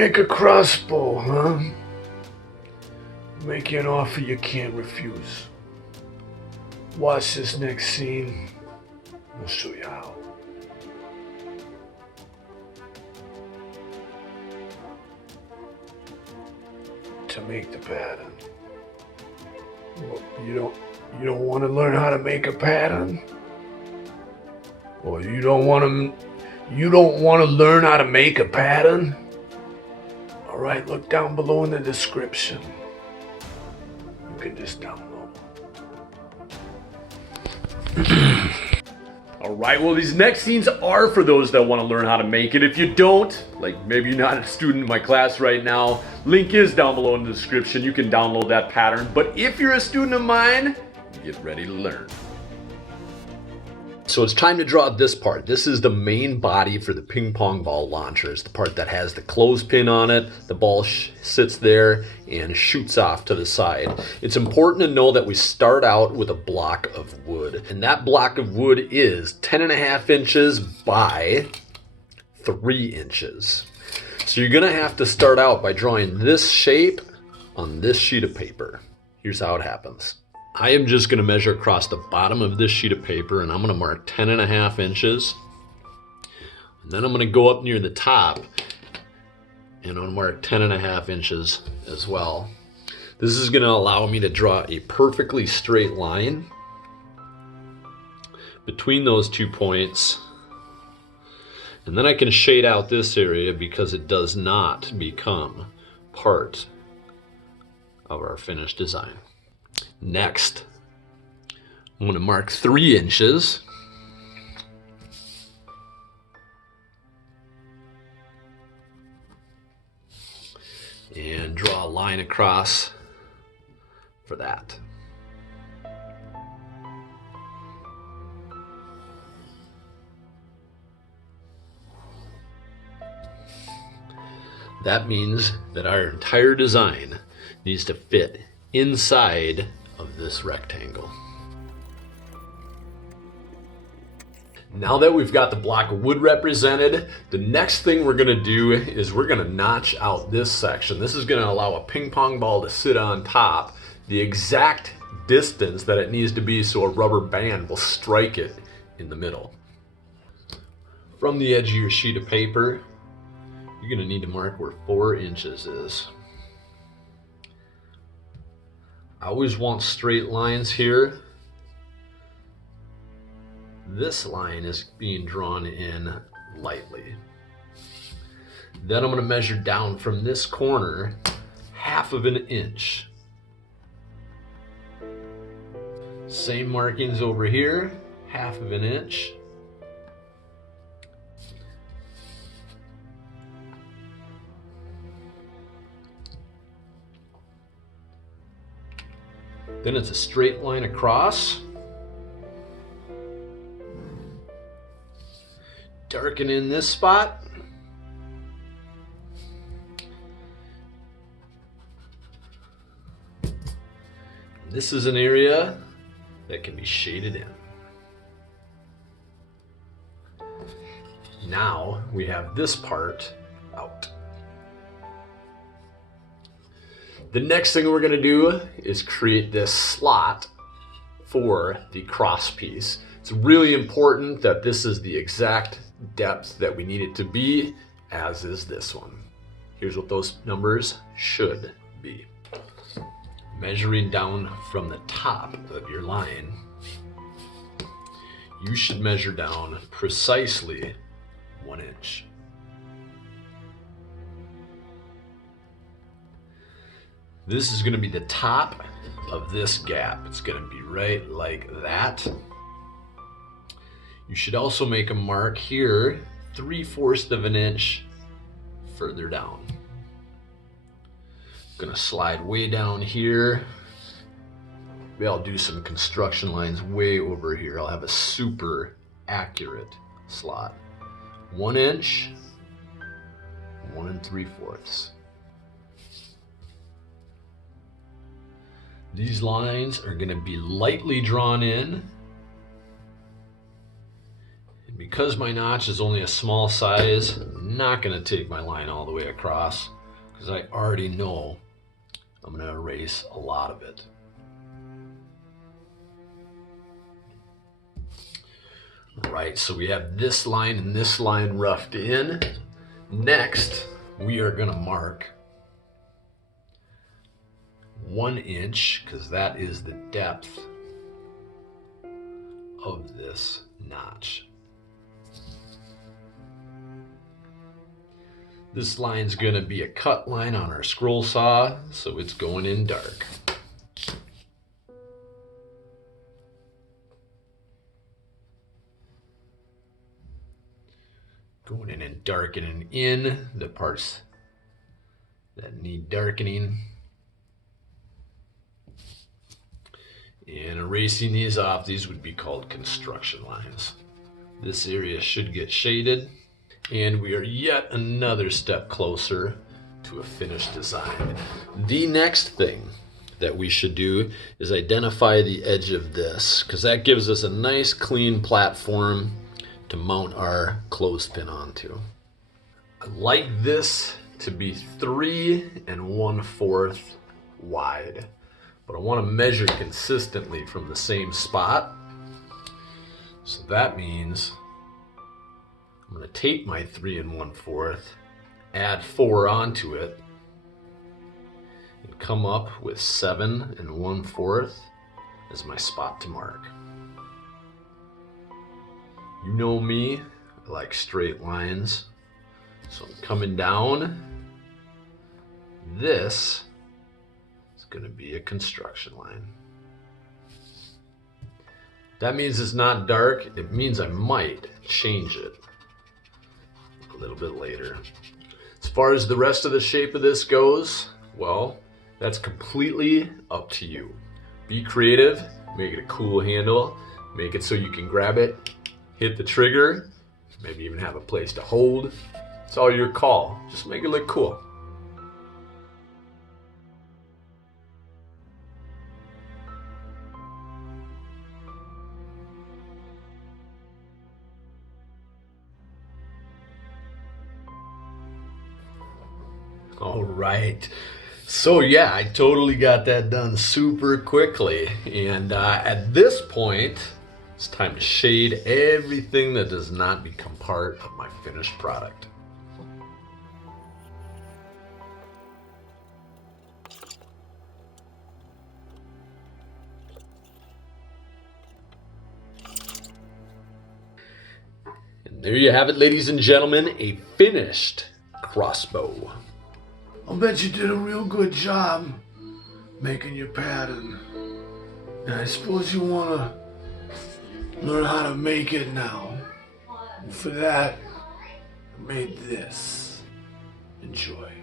make a crossbow, huh? Make you an offer you can't refuse. Watch this next scene. I'll show you how. To make the pattern. Well, you don't want to learn how to make a pattern? Or you don't want to learn how to make a pattern? All right, look down below in the description. You can just download. Alright, well these next scenes are for those that want to learn how to make it. If you don't, like maybe you're not a student in my class right now, link is down below in the description. You can download that pattern. But if you're a student of mine, get ready to learn. So it's time to draw this part. This is the main body for the ping pong ball launcher. It's the part that has the clothespin on it. The ball sits there and shoots off to the side. It's important to know that we start out with a block of wood. And that block of wood is 10.5 inches by 3 inches. So you're gonna have to start out by drawing this shape on this sheet of paper. Here's how it happens. I am just going to measure across the bottom of this sheet of paper, and I'm going to mark 10.5 inches. And then I'm going to go up near the top and I'm going to mark 10.5 inches as well. This is going to allow me to draw a perfectly straight line between those 2 points. And then I can shade out this area because it does not become part of our finished design. Next, I'm going to mark 3 inches. And draw a line across for that. That means that our entire design needs to fit inside of this rectangle. Now that we've got the block of wood represented, the next thing we're going to do is we're going to notch out this section. This is going to allow a ping pong ball to sit on top the exact distance that it needs to be so a rubber band will strike it in the middle. From the edge of your sheet of paper, you're going to need to mark where 4 inches is. I always want straight lines here. This line is being drawn in lightly. Then I'm going to measure down from this corner 1/2 inch. Same markings over here, 1/2 inch. Then it's a straight line across. Darken in this spot. This is an area that can be shaded in. Now we have this part out. The next thing we're going to do is create this slot for the cross piece. It's really important that this is the exact depth that we need it to be, as is this one. Here's what those numbers should be. Measuring down from the top of your line, you should measure down precisely 1 inch. This is going to be the top of this gap. It's going to be right like that. You should also make a mark here 3/4 inch further down. I'm going to slide way down here. Maybe I'll do some construction lines way over here. I'll have a super accurate slot. 1 inch, 1 3/4. These lines are going to be lightly drawn in. And because my notch is only a small size, I'm not going to take my line all the way across because I already know I'm going to erase a lot of it. Right, so we have this line and this line roughed in. Next, we are going to mark 1 inch because that is the depth of this notch. This line's going to be a cut line on our scroll saw, so it's going in dark. Going in and darkening in the parts that need darkening. And erasing these off, these would be called construction lines. This area should get shaded. And we are yet another step closer to a finished design. The next thing that we should do is identify the edge of this, because that gives us a nice clean platform to mount our clothespin onto. I like this to be 3 1/4 wide, but I want to measure consistently from the same spot. So that means I'm going to tape my 3 1/4, add 4 onto it, and come up with 7 1/4 as my spot to mark. You know me, I like straight lines, so I'm coming down. This is going to be a construction line. That means it's not dark. It means I might change it a little bit later. As far as the rest of the shape of this goes, well, that's completely up to you. Be creative, make it a cool handle, make it so you can grab it, hit the trigger, maybe even have a place to hold. It's all your call. Just make it look cool. All right. So yeah, I totally got that done super quickly. And at this point, it's time to shade everything that does not become part of my finished product. And there you have it, ladies and gentlemen, a finished crossbow. I bet you did a real good job making your pattern. And I suppose you want to learn how to make it now. And for that, I made this. Enjoy.